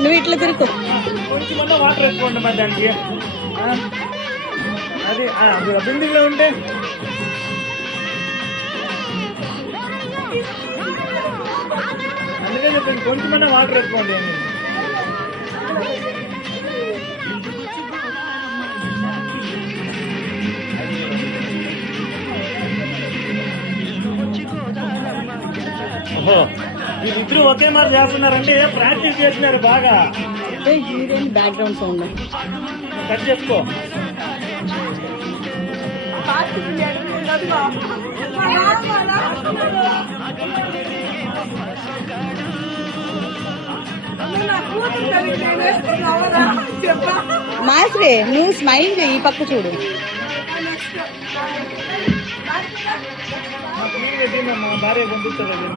నువ్వు ఇట్లా తిరుగు. కొంచెమన్నా వాటర్ వేసుకోండి మరి దానికి. అది బిందులో ఉంటే అందుకే చెప్పండి, కొంచెమన్నా వాటర్ వేసుకోండి. ఓహో, వీళ్ళిద్దరు ఒకే మరి చేస్తున్నారంటే ప్రాక్టీస్ చేస్తున్నారు బాగా. బ్యాక్గ్రౌండ్ సౌండ్ కట్ చేసుకో. మాస్రే నువ్వు స్మైల్ చేయి, ఈ పక్క చూడు. మా భార్య పంపిస్తుంది.